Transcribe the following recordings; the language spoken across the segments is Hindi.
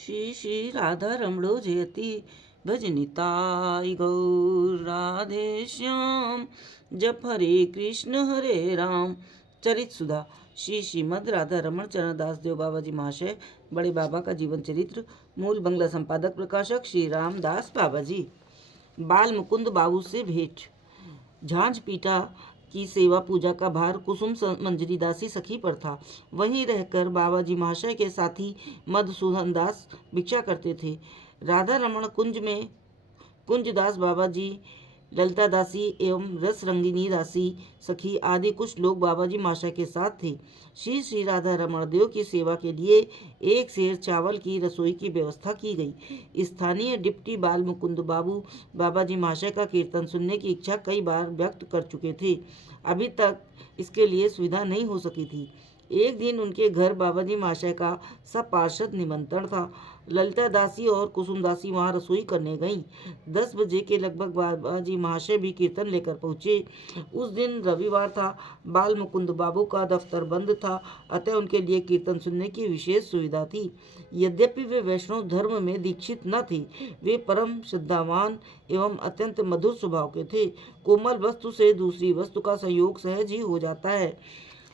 श्री श्री राधा रमणो जयति भजनिताय गौर राधे श्याम जप हरे कृष्ण हरे राम। चरित सुधा श्री श्रीमद राधा रमण चरण दास देव बाबा जी महाशय, बड़े बाबा का जीवन चरित्र, मूल बंगला संपादक प्रकाशक श्री रामदास बाबा जी। बाल मुकुंद बाबू से भेंट। झांझ पीटा की सेवा पूजा का भार कुसुम मंजरी दासी सखी पर था। वहीं रहकर बाबा जी महाशय के साथी मधुसूदन दास भिक्षा करते थे। राधा रमण कुंज में कुंज दास बाबा जी, ललिता दासी एवं रस रंगिनी दासी सखी आदि कुछ लोग बाबा जी महाशय के साथ थे। श्री श्री राधा रमण देव की सेवा के लिए एक सेर चावल की रसोई की व्यवस्था की गई। स्थानीय डिप्टी बाल मुकुंद बाबू बाबा जी महाशय का कीर्तन सुनने की इच्छा कई बार व्यक्त कर चुके थे। अभी तक इसके लिए सुविधा नहीं हो सकी थी। एक दिन उनके घर बाबा जी महाशय का सब पार्षद निमंत्रण था। ललिता दासी और कुसुम दासी वहां रसोई करने गईं। 10 बजे के लगभग बाबा जी महाशय भी कीर्तन लेकर पहुंचे। उस दिन रविवार था। बाल मुकुंद बाबू का दफ्तर बंद था, अतः उनके लिए कीर्तन सुनने की विशेष सुविधा थी। यद्यपि वे वैष्णव धर्म में दीक्षित न थे, वे परम श्रद्धावान एवं अत्यंत मधुर स्वभाव के थे। कोमल वस्तु से दूसरी वस्तु का संयोग सहज ही हो जाता है।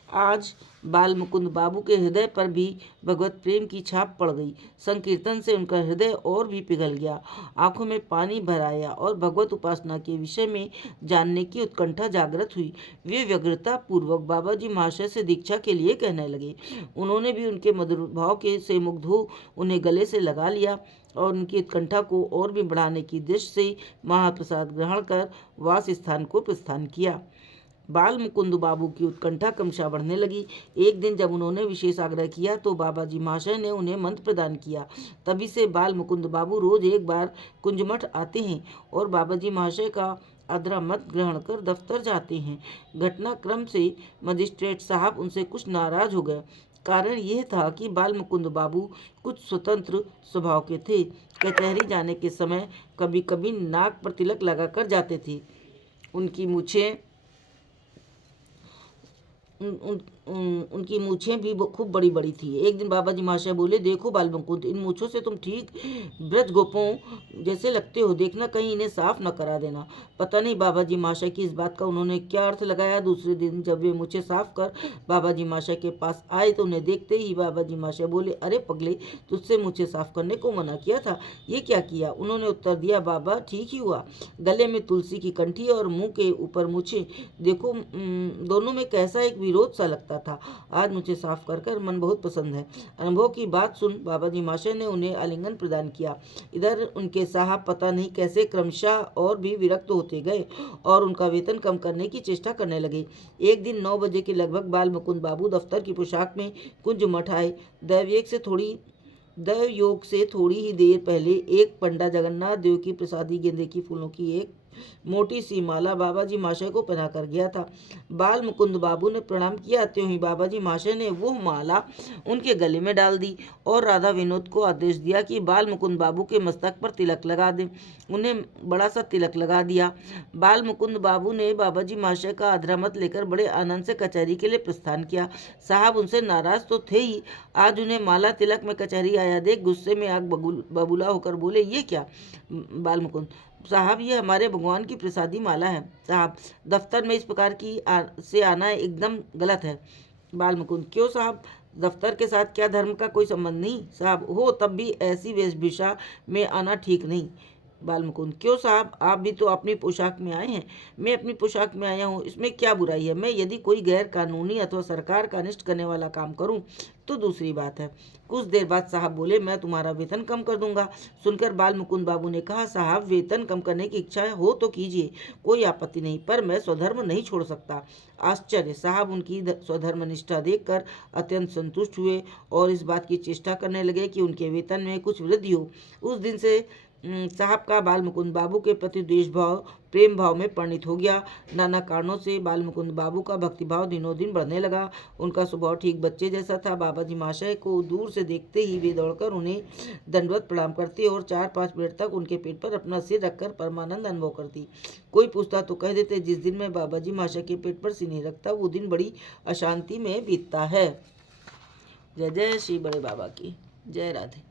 आज बाल मुकुंद बाबू के हृदय पर भी भगवत प्रेम की छाप पड़ गई। संकीर्तन से उनका हृदय और भी पिघल गया, आंखों में पानी भर आया और भगवत उपासना के विषय में जानने की उत्कंठा जागृत हुई। वे व्यग्रता पूर्वक बाबा जी महाशय से दीक्षा के लिए कहने लगे। उन्होंने भी उनके मधुर भाव के से मुग्ध हो उन्हें गले से लगा लिया और उनकी उत्कंठा को और भी बढ़ाने की दृष्टि से महाप्रसाद ग्रहण कर वास स्थान को प्रस्थान किया। बाल मुकुंद बाबू की उत्कंठा क्रमशः बढ़ने लगी। एक दिन जब उन्होंने विशेष आग्रह किया तो बाबा जी महाशय ने उन्हें मंत्र प्रदान किया। तभी से बाल मुकुंद बाबू रोज एक बार कुंजमठ आते हैं और बाबा जी महाशय का आद्रा मत ग्रहण कर दफ्तर जाते हैं। घटनाक्रम से मजिस्ट्रेट साहब उनसे कुछ नाराज हो गए। कारण यह था कि बाल मुकुंद बाबू कुछ स्वतंत्र स्वभाव के थे। कचहरी जाने के समय कभी कभी नाक पर तिलक लगाकर जाते थे। उनकी मूछें उनकी मूछें भी खूब बड़ी बड़ी थी। एक दिन बाबा जी महाशय बोले, देखो बाल मुकुंद, इन मूछों से तुम ठीक ब्रज गोपों जैसे लगते हो, देखना कहीं इन्हें साफ न करा देना। पता नहीं बाबा जी महाशय की इस बात का उन्होंने क्या अर्थ लगाया। दूसरे दिन जब वे मूछें साफ कर बाबा जी महाशय के पास आए तो उन्हें देखते ही बाबा जी महाशय बोले, अरे पगले, तुझसे मूछें साफ करने को मना किया था, ये क्या किया? उन्होंने उत्तर दिया, बाबा ठीक ही हुआ, गले में तुलसी की कंठी और मुंह के ऊपर मूछें, देखो दोनों में कैसा एक विरोध सा लगता था। आज मुझे साफ कर कर मन बहुत पसंद है। अनुभव की बात सुन बाबा जी महाशय ने उन्हें आलिंगन प्रदान किया। इधर उनके साहब पता नहीं कैसे क्रमशः और भी विरक्त होते गए और उनका वेतन कम करने की चेष्टा करने लगे। एक दिन 9 बजे के लगभग बाल मुकुंद बाबू दफ्तर की पोशाक में कुंज मठ आए। दैव योग से थोड़ी ही देर पहले एक पंडा जगन्नाथ देव की प्रसादी गेंदे की फूलों की एक मोटी सी माला बाबा जी महाशय को पहना कर गया था। बाल मुकुंद बाबू ने प्रणाम किया, त्यों ही बाबा जी महाशय ने वो माला उनके गले में डाल दी और राधा विनोद को आदेश दिया कि बाल मुकुंद बाबू के मस्तक पर तिलक लगा दें। उन्हें बड़ा सा तिलक लगा दिया। बाल मुकुंद बाबू ने बाबा जी महाशय का आदरा मत लेकर बड़े आनंद से कचहरी के लिए प्रस्थान किया। साहब उनसे नाराज तो थे ही, आज उन्हें माला तिलक में कचहरी आया देख गुस्से में आग बबूला होकर बोले, ये क्या? बाल मुकुंद साहब, ये हमारे भगवान की प्रसादी माला है। साहब, दफ्तर में इस प्रकार की से आना एकदम गलत है। बाल मुकुंद, क्यों साहब, दफ्तर के साथ क्या धर्म का कोई संबंध नहीं? साहब, हो तब भी ऐसी वेशभूषा में आना ठीक नहीं। बाल मुकुंद, क्यों साहब, आप भी तो अपनी पोशाक में आए हैं। मैं अपनी पोशाक में आया हूँ, इसमें क्या बुराई है? मैं यदि कोई गैर कानूनी अथवा सरकार का अनिष्ट करने वाला काम करूँ तो दूसरी बात है। कुछ देर बाद साहब बोले, मैं तुम्हारा वेतन कम कर दूंगा। सुनकर बाल मुकुंद बाबू ने कहा, साहब वेतन कम करने की इच्छा हो तो कीजिए, कोई आपत्ति नहीं, पर मैं स्वधर्म नहीं छोड़ सकता। आश्चर्य! साहब उनकी स्वधर्म निष्ठा देखकर अत्यंत संतुष्ट हुए और इस बात की चेष्टा करने लगे कि उनके वेतन में कुछ वृद्धि हो। उस दिन से साहब का बाल मुकुंद बाबू के प्रति द्वेष भाव प्रेम भाव में परिणित हो गया। नाना कारणों से बाल मुकुंद बाबू का भक्तिभाव दिनों दिन बढ़ने लगा। उनका स्वभाव ठीक बच्चे जैसा था। बाबा जी महाशय को दूर से देखते ही वे दौड़कर उन्हें दंडवत प्रणाम करती और 4-5 मिनट तक उनके पेट पर अपना सिर रखकर परमानंद अनुभव करती। कोई पूछता तो कह देते, जिस दिन मैं बाबा जी महाशय के पेट पर सिर नहीं रखता वो दिन बड़ी अशांति में बीतता है। जय जय श्री बड़े बाबा की जय। राधे।